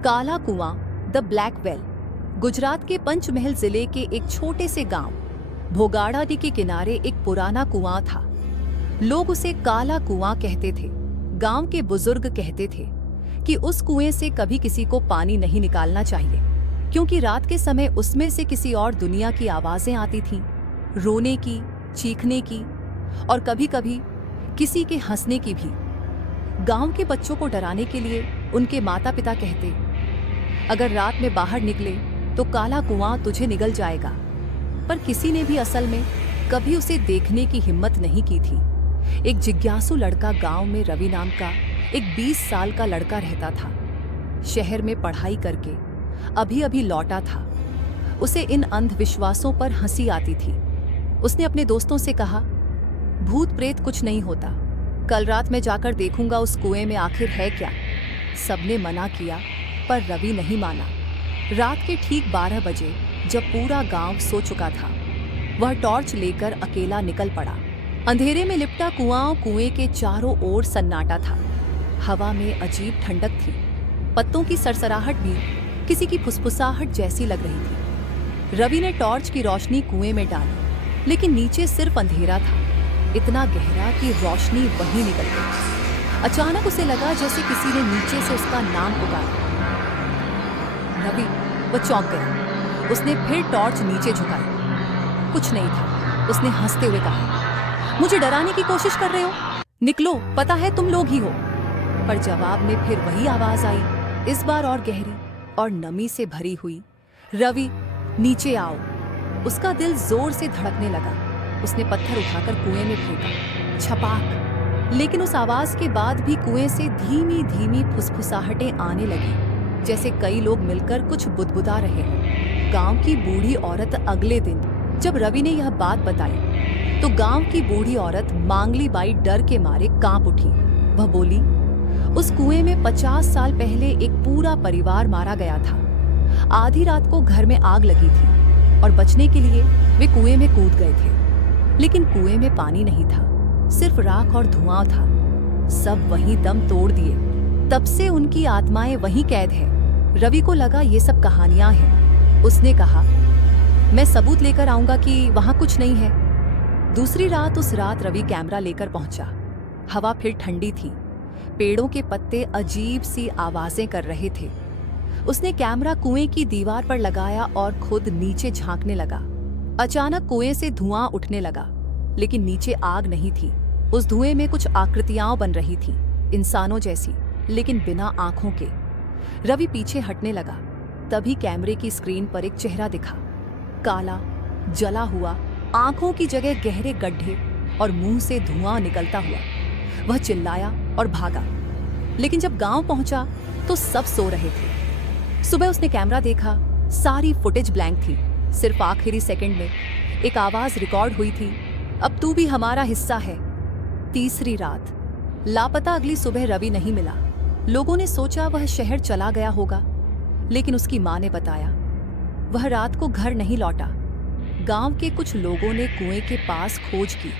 काला कुआं, the black well, Gujarat के पंचमहल जिले के एक छोटे से गांव भोगाड़ा नदी के किनारे एक पुराना कुआं था। लोग उसे काला कुआं कहते थे। गांव के बुजुर्ग कहते थे कि उस कुएं से कभी किसी को पानी नहीं निकालना चाहिए, क्योंकि रात के समय उसमें से किसी और दुनिया की आवाजें आती थीं, रोने की, चीखने की और कभी कभी किसी के हंसने की भी। गांव के बच्चों को डराने के लिए उनके माता पिता कहते, अगर रात में बाहर निकले तो काला कुआं तुझे निगल जाएगा। पर किसी ने भी असल में कभी उसे देखने की हिम्मत नहीं की थी। एक जिज्ञासु लड़का गांव में रवि नाम का एक 20 साल का लड़का रहता था। शहर में पढ़ाई करके अभी अभी लौटा था। उसे इन अंधविश्वासों पर हंसी आती थी। उसने अपने दोस्तों से कहा, भूत प्रेत कुछ नहीं होता, कल रात में जाकर देखूंगा उस कुएं में आखिर है क्या। सबने मना किया पर रवि नहीं माना। रात के ठीक 12 बजे जब पूरा गांव सो चुका था, वह टॉर्च लेकर अकेला निकल पड़ा। अंधेरे में लिपटा कुएं के चारों ओर सन्नाटा था। हवा में अजीब ठंडक थी। पत्तों की सरसराहट भी किसी की फुसफुसाहट जैसी लग रही थी। रवि ने टॉर्च की रोशनी कुएं में डाली, लेकिन नीचे सिर्फ अंधेरा था, इतना गहरा कि रोशनी वहीं निकल गई। अचानक उसे लगा जैसे किसी ने नीचे से उसका नाम पुकारा। रवि वो चौंक गया। उसने फिर टॉर्च नीचे झुकाई। कुछ नहीं था। उसने हंसते हुए कहा, मुझे डराने की कोशिश कर रहे हो? निकलो, पता है तुम लोग ही हो। पर जवाब में फिर वही आवाज आई, इस बार और गहरी और नमी से भरी हुई, रवि नीचे आओ। उसका दिल जोर से धड़कने लगा। उसने पत्थर उठाकर कुएं में फेंका। छपाक। लेकिन उस आवाज के बाद भी कुएं से धीमी धीमी फुसफुसाहटें आने लगी, जैसे कई लोग मिलकर कुछ बुदबुदा रहे हैं। गांव की बूढ़ी औरत अगले दिन जब रवि ने यह बात बताई तो गांव की बूढ़ी औरत मांगली बाई डर के मारे कांप उठी। वह बोली, उस कुएं में 50 साल पहले एक पूरा परिवार मारा गया था। आधी रात को घर में आग लगी थी और बचने के लिए वे कुएं में कूद गए थे, लेकिन कुएं में पानी नहीं था, सिर्फ राख और धुआं था। सब वहीं दम तोड़ दिए। तब से उनकी आत्माएं वहीं कैद है। रवि को लगा ये सब कहानियां हैं। उसने कहा, मैं सबूत लेकर आऊंगा कि वहां कुछ नहीं है। दूसरी रात उस रात रवि कैमरा लेकर पहुंचा। हवा फिर ठंडी थी। पेड़ों के पत्ते अजीब सी आवाजें कर रहे थे। उसने कैमरा कुएं की दीवार पर लगाया और खुद नीचे झांकने लगा। अचानक कुएं से धुआं उठने लगा, लेकिन नीचे आग नहीं थी। उस धुएं में कुछ आकृतियां बन रही थी, इंसानों जैसी, लेकिन बिना आंखों के। रवि पीछे हटने लगा। तभी कैमरे की स्क्रीन पर एक चेहरा दिखा, काला, जला हुआ, आंखों की जगह गहरे गड्ढे और मुंह से धुआं निकलता हुआ। वह चिल्लाया और भागा, लेकिन जब गांव पहुंचा तो सब सो रहे थे। सुबह उसने कैमरा देखा, सारी फुटेज ब्लैंक थी। सिर्फ आखिरी सेकंड में एक आवाज रिकॉर्ड हुई थी, अब तू भी हमारा हिस्सा है। तीसरी रात लापता। अगली सुबह रवि नहीं मिला। लोगों ने सोचा वह शहर चला गया होगा, लेकिन उसकी मां ने बताया वह रात को घर नहीं लौटा। गांव के कुछ लोगों ने कुएं के पास खोज की।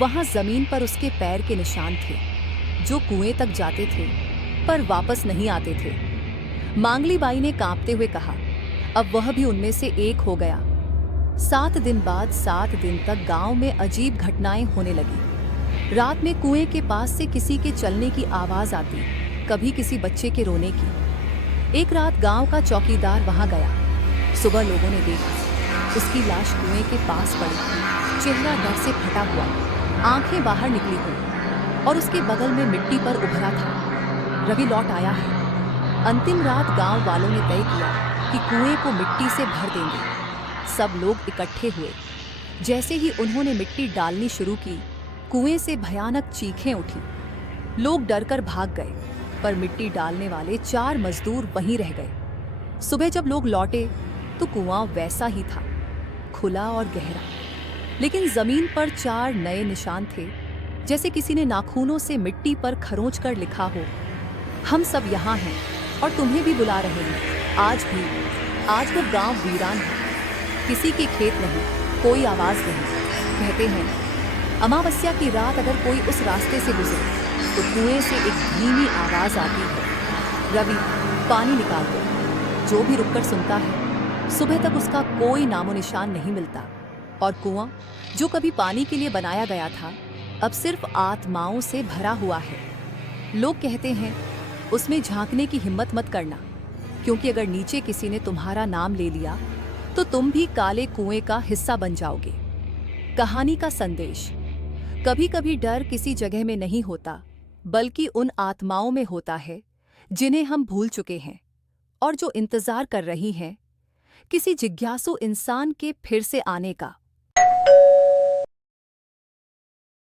वहां जमीन पर उसके पैर के निशान थे, जो कुएं तक जाते थे पर वापस नहीं आते थे। मांगली बाई ने कांपते हुए कहा, अब वह भी उनमें से एक हो गया। 7 दिन बाद 7 दिन तक गांव में अजीब घटनाएं होने लगी। रात में कुएं के पास से किसी के चलने की आवाज आती, कभी किसी बच्चे के रोने की। एक रात गांव का चौकीदार वहां गया। सुबह लोगों ने देखा उसकी लाश कुएं के पास पड़ी, चेहरा डर से फटा हुआ, आंखें बाहर निकली हुई और उसके बगल में मिट्टी पर उभरा था। रवि लौट आया है। अंतिम रात गांव वालों ने तय किया कि कुएं को मिट्टी से भर देंगे। सब लोग इकट्ठे हुए। जैसे ही उन्होंने मिट्टी डालनी शुरू की, कुएं से भयानक चीखें उठी। लोग डरकर भाग गए, पर मिट्टी डालने वाले 4 मजदूर वहीं रह गए। सुबह जब लोग लौटे तो कुआं वैसा ही था, खुला और गहरा, लेकिन जमीन पर 4 नए निशान थे, जैसे किसी ने नाखूनों से मिट्टी पर खरोंच कर लिखा हो, हम सब यहाँ हैं और तुम्हें भी बुला रहे हैं। आज वो गांव वीरान है, किसी के खेत नहीं, कोई आवाज नहीं। कहते हैं अमावस्या की रात अगर कोई उस रास्ते से गुजरे तो कुएं से एक धीमी आवाज आती है, रवि पानी निकाल दो। जो भी रुककर सुनता है, सुबह तक उसका कोई नामो निशान नहीं मिलता। और कुआं जो कभी पानी के लिए बनाया गया था, अब सिर्फ आत्माओं से भरा हुआ है। लोग कहते हैं उसमें झांकने की हिम्मत मत करना, क्योंकि अगर नीचे किसी ने तुम्हारा नाम ले लिया तो तुम भी काले कुएं का हिस्सा बन जाओगे। कहानी का संदेश: कभी कभी डर किसी जगह में नहीं होता, बल्कि उन आत्माओं में होता है जिन्हें हम भूल चुके हैं और जो इंतजार कर रही हैं किसी जिज्ञासु इंसान के फिर से आने का।